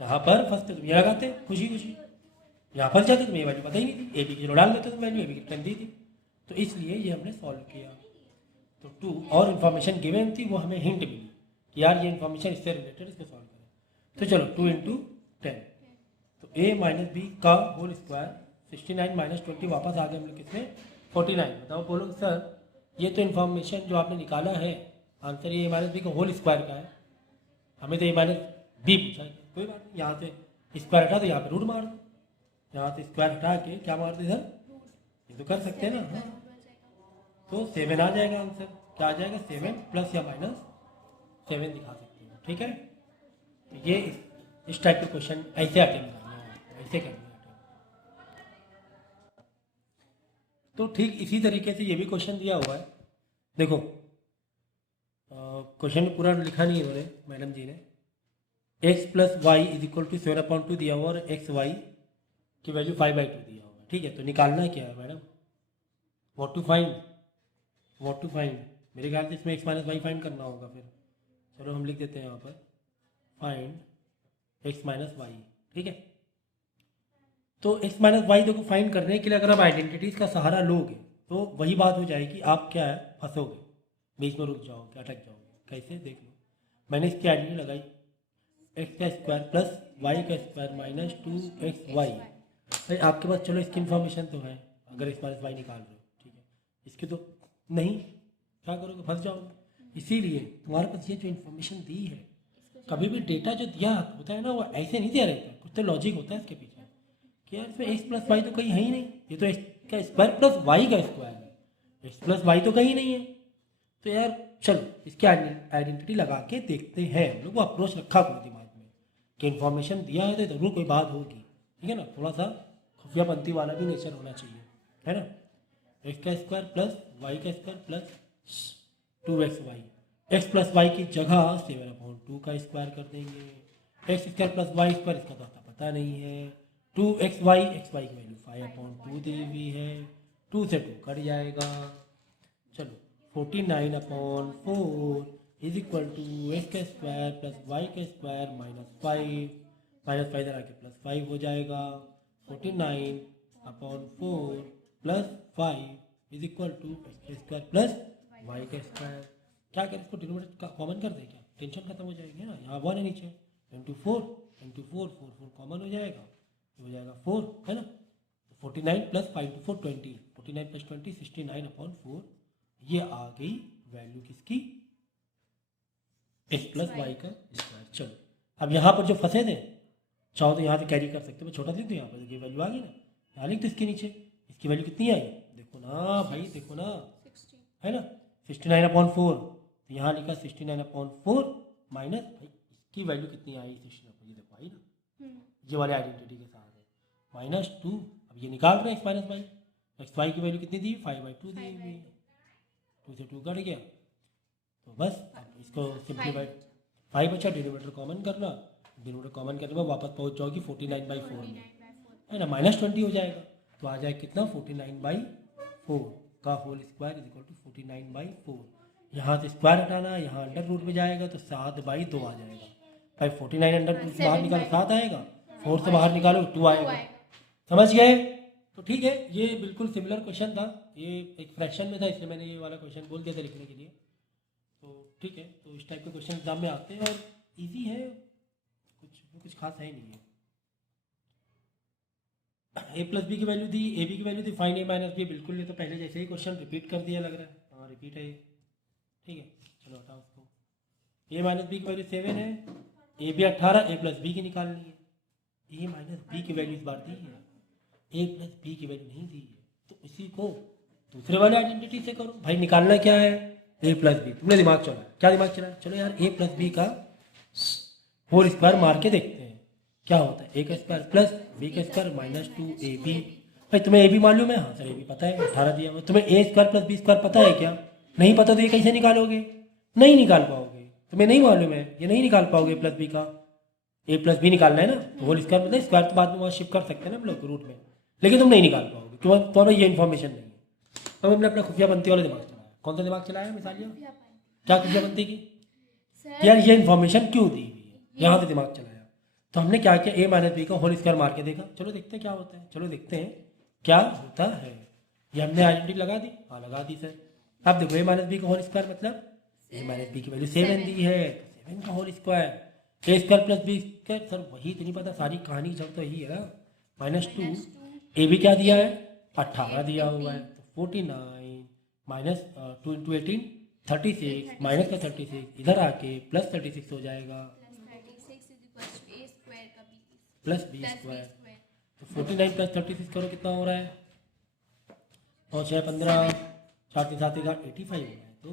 यहाँ पर फंसते तुम ये लगाते खुशी खुशी, यहाँ फंस जाते तुम्हें ये वैल्यू पता ही नहीं थी। ए बी की जरूर डाल देते तुम वैल्यू, ए बी की 10 दी थी, तो इसलिए ये हमने सॉल्व किया। तो 2 और इन्फॉर्मेशन गिवन थी, वो हमें हिंट मिली कि यार ये इन्फॉर्मेशन इससे रिलेटेड, इसको सॉल्व करें। तो चलो 2 इंटू 10, तो ए माइनस बी का होल स्क्वायर 69 माइनस 20, वापस आ गए हम लोग किसमें? 49। बताओ बोलो सर ये तो इन्फॉर्मेशन जो आपने निकाला है आंसर, ये ए माइनस बी का होल स्क्वायर का है, हमें तो ए माइनस बी पूछा है। कोई बात नहीं, यहाँ से स्क्वायर हटा दो, यहाँ पे रूट मार दो, यहाँ से स्क्वायर हटा के क्या मार दो इधर, ये तो कर सकते हैं ना। हाँ, तो 7 आ जाएगा आंसर। क्या आ जाएगा? 7 प्लस या माइनस 7 दिखा सकते हो। ठीक है, तो ये इस टाइप के क्वेश्चन ऐसे अटेम्प्ट करना है, ऐसे करना है। तो ठीक इसी तरीके से ये भी क्वेश्चन दिया हुआ है। देखो क्वेश्चन में पूरा लिखा नहीं है उन्होंने, मैडम जी ने। x plus y is equal to 7/2 दिया हुआ और एक्स वाई की वैल्यू 5/2 दिया हुआ है। ठीक है, तो निकालना क्या है मैडम? व्हाट टू फाइंड, मेरे ख्याल से इसमें x माइनस वाई फाइंड करना होगा। फिर चलो हम लिख देते हैं यहाँ पर फाइंड x माइनस वाई। ठीक है, तो x माइनस वाई देखो फाइंड करने के लिए अगर आप आइडेंटिटीज का सहारा लोगे तो वही बात हो जाएगी, आप क्या है फंसोगे, बीच में रुक जाओगे, अटक जाओगे। कैसे? देख लो, मैंने इसकी आइडेंटिटी लगाई, एक्स का स्क्वायर प्लस वाई का स्क्वायर माइनस 2xy। भाई आपके पास चलो इसकी इन्फॉर्मेशन तो है, अगर एक्स माइनस वाई निकाल रहे हो। ठीक है, इसकी तो नहीं, क्या करोगे? फंस जाओगे। इसीलिए तुम्हारे पास ये जो इन्फॉर्मेशन दी है, कभी भी डेटा जो दिया होता है ना वो ऐसे नहीं दिया रहता, कुछ तो लॉजिक होता है इसके पीछे कि यार इसमें एक्स प्लस वाई तो कहीं है ही नहीं, ये तो एक्स का स्क्वायर प्लस वाई का स्क्वायर है, एक्स प्लस वाई तो कहीं नहीं है। तो यार चलो इसकी आइडेंटिटी लगा के देखते हैं। हम लोग वो अप्रोच रखा पूरे दिमाग में कि इन्फॉर्मेशन दिया है तो ज़रूर कोई बात होगी। ठीक है ना, थोड़ा सा खुफियापंती वाला भी नेचर होना चाहिए, है ना। एक्स का स्क्वायर प्लस वाई का square plus 2xy, x plus y की जगह 7/2 का स्क्वायर कर देंगे। X square plus y square, इसका तो आपका पता नहीं है। 2xy, xy की वैल्यू 5/2 दी हुई है, 2 से 2 कट जाएगा। चलो 49/4 इज इक्वल टू एक्स का स्क्वायर प्लस वाई का स्क्वायर -5, -5 इधर आके +5 हो जाएगा। 49/4 plus 5 is equal to x का स्क्वायर प्लस वाई का स्क्वायर। क्या करें, इसको डिनोमिनेटर कॉमन कर दें, क्या टेंशन खत्म हो जाएगी, है ना। यहाँ 1 है नीचे, इंटू 4 4 कॉमन हो जाएगा, हो जाएगा 4, है ना। 49 प्लस 5 to 4 20, 49 प्लस 20 69/4। ये आ गई वैल्यू किसकी? एक्स प्लस वाई का स्क्वायर। चलो अब यहाँ पर जो फंसे थे, चाहो तो यहाँ से कैरी कर सकते हो, मैं छोटा लिख दूँ यहाँ पर, ये वैल्यू आ गई ना, यहाँ लिख दो इसके नीचे। इसकी वैल्यू कितनी आई? देखो ना भाई, देखो ना, है ना 69/4। तो यहाँ लिखा 69/4 माइनस, भाई इसकी वैल्यू कितनी आई? 69, ये देखो आई ना, ये वाले आइडेंटिटी के साथ है -2। अब ये निकाल रहे हैं x minus y, x y की वैल्यू कितनी दी? 5/2 दी हुई है, 2 से 2 कट गया। तो बस अब इसको सिंप्लीफाइड 5 बचा, डिनोमिनेटर कॉमन करना, डिनोमिनेटर कॉमन करने में वापस पहुंच जाओगी 49/4 में, है ना, -20 हो जाएगा। तो आ जाए कितना 49/4 का whole square is equal to 49/4। यहाँ से स्क्वायर हटाना, यहाँ अंडर रूट में जाएगा तो 7/2 आ जाएगा। भाई 49 अंडर रूट से बाहर निकालो 7 आएगा, 4 से बाहर निकालो 2 आएगा। समझ गए? तो ठीक है, ये बिल्कुल सिमिलर क्वेश्चन था, ये एक फ्रैक्शन में था इसलिए मैंने ये वाला क्वेश्चन बोल दिया था लिखने के लिए। तो ठीक है, तो इस टाइप के क्वेश्चन एग्जाम में आते हैं और इजी है, कुछ खास है नहीं है। ए प्लस बी की वैल्यू दी, ए बी की वैल्यू दी, फाइन ए माइनस बी, बिल्कुल ये तो पहले जैसे ही क्वेश्चन रिपीट कर दिया लग रहा है। हाँ रिपीट है ये, ठीक है। चलो हटाओ उसको। ए माइनस बी की वैल्यू 7 है, a b 18, a plus b की निकालनी है। ए माइनस बी की वैल्यू इस बार दी है, ए प्लस बी की वैल्यू नहीं दी है, तो इसी को दूसरे वाले आइडेंटिटी से करो। भाई निकालना क्या है, ए प्लस बी। तुमने दिमाग चला, क्या दिमाग चला? चलो यार ए प्लस बी का होल स्क्वायर मार के देखते हैं क्या होता है। ए का स्क्वायर प्लस बी का स्क्वायर माइनस 2ab। भाई तुम्हें ए बी मालूम है? हाँ सर ए बी पता है, 18 दिया हुआ। तुम्हें ए स्क्वायर प्लस बी स्क्वायर पता है क्या? नहीं पता तो ये कैसे निकालोगे? नहीं निकाल पाओगे, तुम्हें नहीं मालूम है, ये नहीं निकाल पाओगे। प्लस बी का ए प्लस बी निकालना है ना, तो होल स्क्वायर मतलब स्क्वायर तो बाद में वहाँ शिफ्ट कर सकते हैं ना हम लोग रूट में, लेकिन तुम नहीं निकाल पाओगे क्यों? तुम्हारा ये इन्फॉर्मेशन नहीं है। तो हमने अपना खुफिया बनती वाला दिमाग चलाया। कौन सा दिमाग चलाया मिसालिया? क्या खुफिया बनती की? यार ये इन्फॉर्मेशन क्यों दी हुई है, यहाँ से दिमाग चलाया। तो हमने क्या किया, ए माइनस बी का होल स्क्वायर मार के देखा। चलो देखते हैं क्या होता है, चलो देखते हैं क्या होता है। ये हमने आइडेंटिटी लगा दी, हाँ लगा दी सर। अब देखो ए माइनस बी का होल स्क्वायर मतलब ए माइनस बी की वैल्यू 7 दी है, 7 का whole square, a square plus b square. Sir वही तो नहीं पता, सारी कहानी जब तो यही है ना, -2। ए भी क्या दिया है, 18 दिया हुआ है, तो 49 माइनस 2 × 18 36, माइनस का 36 इधर आके प्लस 36 हो जाएगा, प्लस बी स्क्वायर। तो 49 प्लस 36 करो कितना हो रहा है, 9 6 15, 4 3 7 11 85 हो रहा है। तो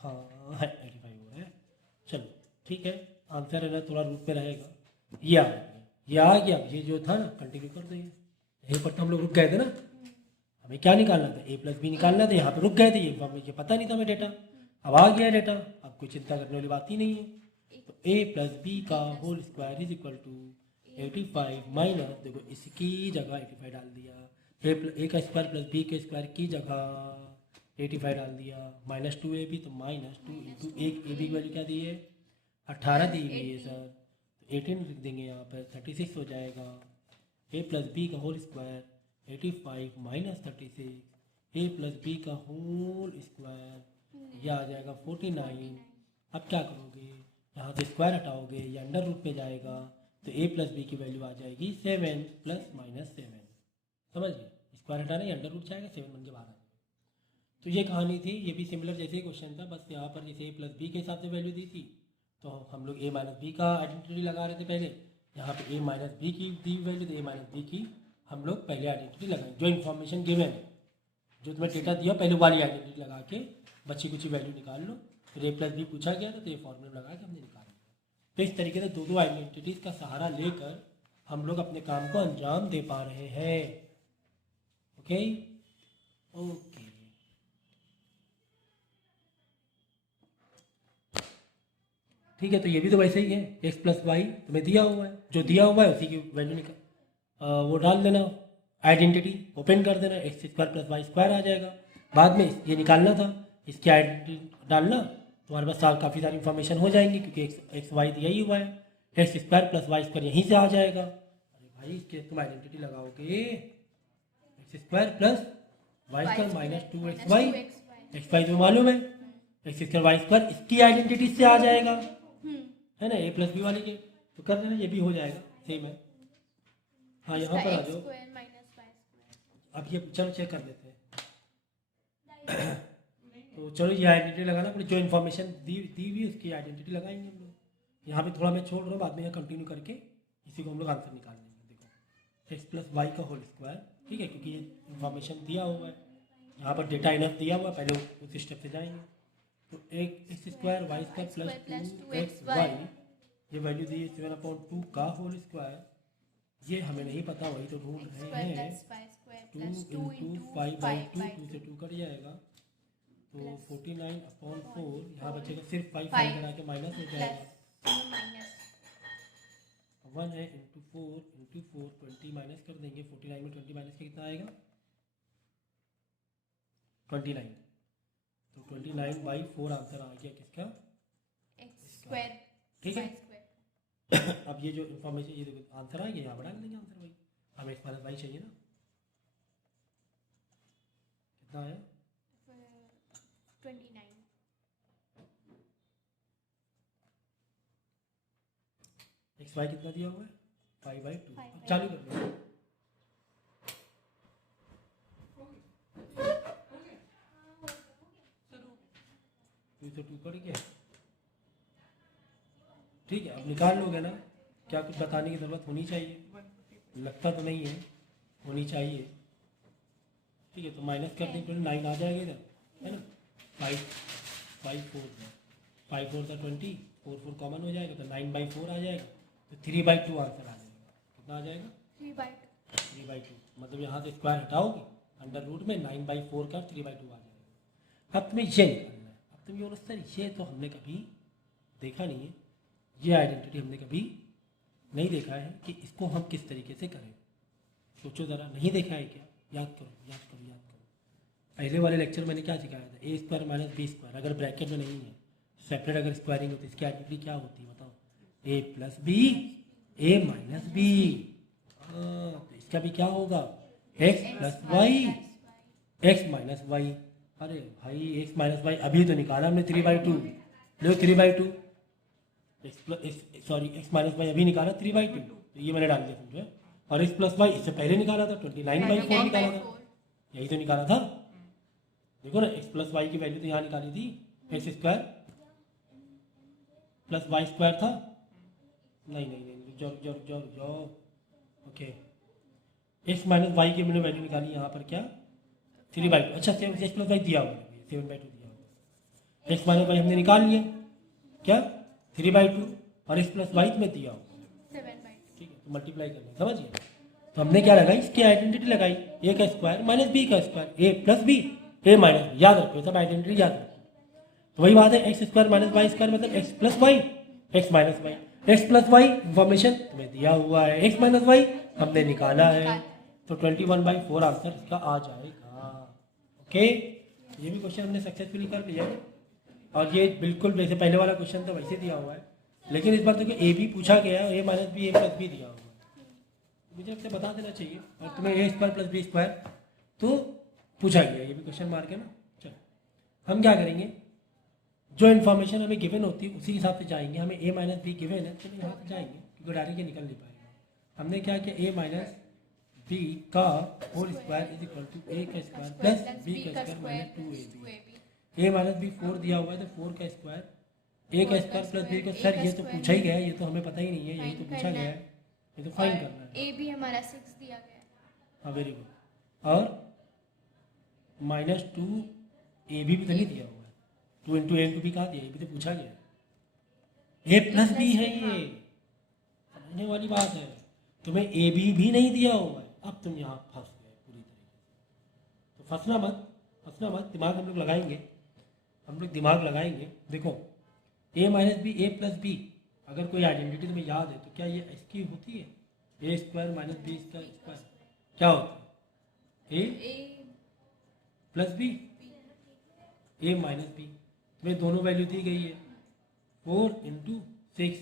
हाँ 85 हो रहा है। चलो ठीक है, आंसर है ना थोड़ा रूप में रहेगा। ये आ गया, ये आ गया। ये जो था ना कंटिन्यू कर दो, यहीं पर तो हम लोग रुक गए थे ना। हमें क्या निकालना था, ए प्लस बी निकालना था, यहाँ पे रुक गए थे। ये पता नहीं था हमें डेटा, अब आ गया डेटा, अब कोई चिंता करने वाली बात ही नहीं है। तो ए प्लस बी का whole square is equal to 85 minus, देखो इसकी जगह 85 डाल दिया, ए का स्क्वायर प्लस बी के स्क्वायर की जगह 85 डाल दिया, -2ab, तो -2 इंटू एक ए बी की वैल्यू क्या दी है, 18 दी हुई है सर, तो 18 लिख देंगे यहाँ पर, 36 हो जाएगा। ए प्लस बी का होल स्क्वायर 85 माइनस 36, ए प्लस बी का होल स्क्वायर यह आ जाएगा 49। अब क्या करोगे, यहाँ से स्क्वायर हटाओगे, ये अंडर रूट में जाएगा, तो ए प्लस बी की वैल्यू आ जाएगी 7 प्लस -7। समझ गए, स्क्वायर हटाना ये अंडर रूट जाएगा, 7 बन के बाहर आ जाएगा। तो ये कहानी थी, ये भी सिमिलर जैसे ही क्वेश्चन था, बस यहाँ पर जैसे ए प्लस बी के हिसाब से वैल्यू दी थी, तो हम लोग ए माइनस बी का आइडेंटिटी लगा रहे थे पहले। यहाँ पे ए माइनस बी की दी वैल्यू, तो ए माइनस बी की हम लोग पहले आइडेंटिटी लगाएं, जो इन्फॉर्मेशन गिवन है, जो तुम्हें डेटा दिया पहले वाली आइडेंटिटी लगा के बच्ची कुछ वैल्यू निकाल लो। फिर ए प्लस बी पूछा गया था तो ये फॉर्मूला लगा के हमने निकाल लिया। तो इस तरीके से दो आइडेंटिटीज का सहारा लेकर हम लोग अपने काम को अंजाम दे पा रहे हैं। ओके ओके, ठीक है। तो ये भी तो वैसे ही है, एक्स प्लस वाई तुम्हें दिया हुआ है, जो दिया हुआ है उसी की वैल्यू निकाल वो डाल देना, आइडेंटिटी ओपन कर देना, x square plus y square आ जाएगा। बाद में ये निकालना था, इसकी आइडेंटिटी डालना, तुम्हारे पास काफ़ी सारी इन्फॉर्मेशन हो जाएंगी, क्योंकि एक्स वाई दिया ही हुआ है, x square plus y square यहीं से आ जाएगा। अरे भाई इसके तुम आइडेंटिटी लगाओगे, x square plus y square minus 2xy, x y तो मालूम है, एक्स स्क्वायर वाई स्क्वायर इसकी आइडेंटिटी से आ जाएगा, है ना, ए प्लस बी वाली के। तो कर देना, ये भी हो जाएगा, सेम है। हाँ यहाँ पर आ जाओ, अब ये चलो चेक कर लेते हैं। तो चलो ये आइडेंटिटी लगाना पड़े, जो इन्फॉर्मेशन दी हुई उसकी आइडेंटिटी लगाएंगे हम लोग। यहाँ पे थोड़ा मैं छोड़ रहा हूँ, बाद में यहाँ कंटिन्यू करके इसी को हम लोग आंसर निकाल लेंगे। देखो एक्स प्लस वाई का होल स्क्वायर, ठीक है, क्योंकि ये इन्फॉर्मेशन दिया हुआ है, यहाँ पर डेटा इनफ दिया हुआ है, पहले उस स्टेप से जाएंगे। तो एक x square y square plus 2xy, ये वैल्यू दी है 7/2 का होल स्क्वायर, ये हमें नहीं पता, वही तो ढूंढ रहे हैं। 2 × 5/2, 2 से 2 कट जाएगा, तो 49/4, यहाँ बचेगा सिर्फ 5 करा के माइनस हो जाएगा, 1 है इंटू 4 20 माइनस कर देंगे, 49 में 20 माइनस के कितना आएगा 29, तो 29/4 आंसर आ गया किसका, x²। ठीक है। अब ये जो इन्फॉर्मेशन ये देखो आंसर आ गया, यहाँ बढ़ा देंगे आंसर भाई, हमें x माइनस वाई चाहिए ना, कितना आया 29। एक्स वाई कितना दिया हुआ है 5/2। अब चालू कर दो, तो 2 कट गया, ठीक है। अब निकाल लोगे ना, क्या कुछ बताने की ज़रूरत होनी चाहिए, लगता तो नहीं है, होनी चाहिए, ठीक है। तो माइनस कर देंगे 9 आ जाएगा इधर, है ना, 5 4 4 20, 4 4 कॉमन हो जाएगा तो 9/4 आ जाएगा, तो 3/2 आंसर आ जाएगा, कितना आ जाएगा 3/2, मतलब यहाँ से स्क्वायर हटाओगे अंडर रूट में 9/4 का 3/2 आ जाएगा। अब तुम्हें ये निकालना है, अब तुम ये बोलो सर ये तो हमने कभी देखा नहीं है, ये आइडेंटिटी हमने कभी नहीं देखा है कि इसको हम किस तरीके से करें, सोचो ज़रा, नहीं देखा है क्या, याद करो याद करो याद करो। पहले वाले लेक्चर मैंने क्या सिखाया था, a² माइनस b², अगर ब्रैकेट में नहीं है सेपरेट अगर स्क्वायरिंग होती है इसकी आइडेंटिटी क्या होती है बताओ, a plus b a minus b, तो इसका भी क्या होगा x plus y x minus y. अरे भाई x माइनस वाई अभी तो निकाला हमने 3/2, लो 3/2, सॉरी x माइनस वाई अभी निकाला 3/2, तो ये मैंने डाल दिया समझो, और x प्लस वाई इससे पहले निकाला था 29/4 निकाला था, यही तो निकाला था, देखो ना x प्लस वाई की वैल्यू तो यहाँ निकाली थी, x² प्लस y² था, नहीं जाओ, ओके, x माइनस वाई की मैंने वैल्यू निकाली यहाँ पर क्या 3/2, अच्छा x प्लस वाई दिया हुआ है 7/2 दिया हुआ है, x माइनस वाई हमने निकाल लिया क्या 3/2 और x प्लस वाई में दिया हुआ 7/2, ठीक है, तो मल्टीप्लाई करना समझिए। तो हमने क्या लगाई, इसकी आइडेंटिटी लगाई a का स्क्वायर माइनस b का square, a plus b a minus b, याद रखो सब आइडेंटिटी याद रखो। तो वही बात है x² माइनस y² मतलब x plus y x minus y, x plus y information तुम्हें दिया हुआ है, x माइनस वाई हमने निकाला है, तो 21/4 आंसर इसका आ जाएगा। ओके, ये भी क्वेश्चन हमने सक्सेसफुली कर लिया है, और ये बिल्कुल वैसे पहले वाला क्वेश्चन तो वैसे दिया हुआ है, लेकिन इस बार देखो ए बी पूछा गया है, a minus b a plus b दिया हुआ है, मुझे आपसे बता देना चाहिए, और तुम्हें a² प्लस b² तो पूछा गया, ये भी क्वेश्चन मार्क है ना। चलो हम क्या करेंगे, जो इन्फॉर्मेशन हमें गिवन होती है उसी हिसाब से जाएंगे, हमें a माइनस बी गिवन है चलो यहाँ से जाएंगे क्योंकि डायरेक्ट ये निकल नहीं पाएगा। हमने क्या किया a माइनस बी का whole square is equal to a का स्क्वायर प्लस b का square minus 2ab, a minus b 4 दिया हुआ है तो 4 का स्क्वायर a का स्क्वायर प्लस b का, सर ये तो पूछा ही गया है, ये तो हमें पता ही नहीं है, यही तो पूछा गया है, ये तो फाइन करना है। a भी हमारा 6 दिया गया है, हाँ वेरी गुड, और -2 a भी तो नहीं दिया हुआ है, 2 इंटू a इंटू बी कहाँ दिया, ये भी तो पूछा गया है, a प्लस बी है, ये समझने वाली बात है, तुम्हें ए बी भी नहीं दिया हुआ है, अब तुम यहाँ फंस गए पूरी तरीके से। तो फंसना मत, दिमाग हम लोग लगाएंगे, देखो a minus b a plus b, अगर कोई आइडेंटिटी तुम्हें याद है तो क्या ये इसकी होती है, a² माइनस बी का स्क्वायर क्या होता है, a plus b a minus b, तुम्हें दोनों वैल्यू दी गई है 4 इंटू 6,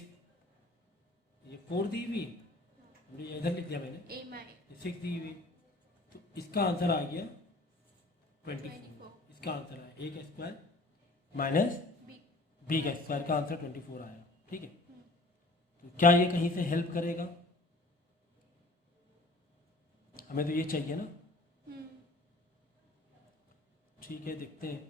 ये 4 दी हुई है, इधर लिख दिया मैंने, a माइनस 6 दी हुई, तो इसका आंसर आ गया 24, इसका आंसर आया a का स्क्वायर माइनस b का स्क्वायर का आंसर 24 आया, ठीक है। तो क्या ये कहीं से हेल्प करेगा, हमें तो ये चाहिए ना, ठीक है देखते हैं।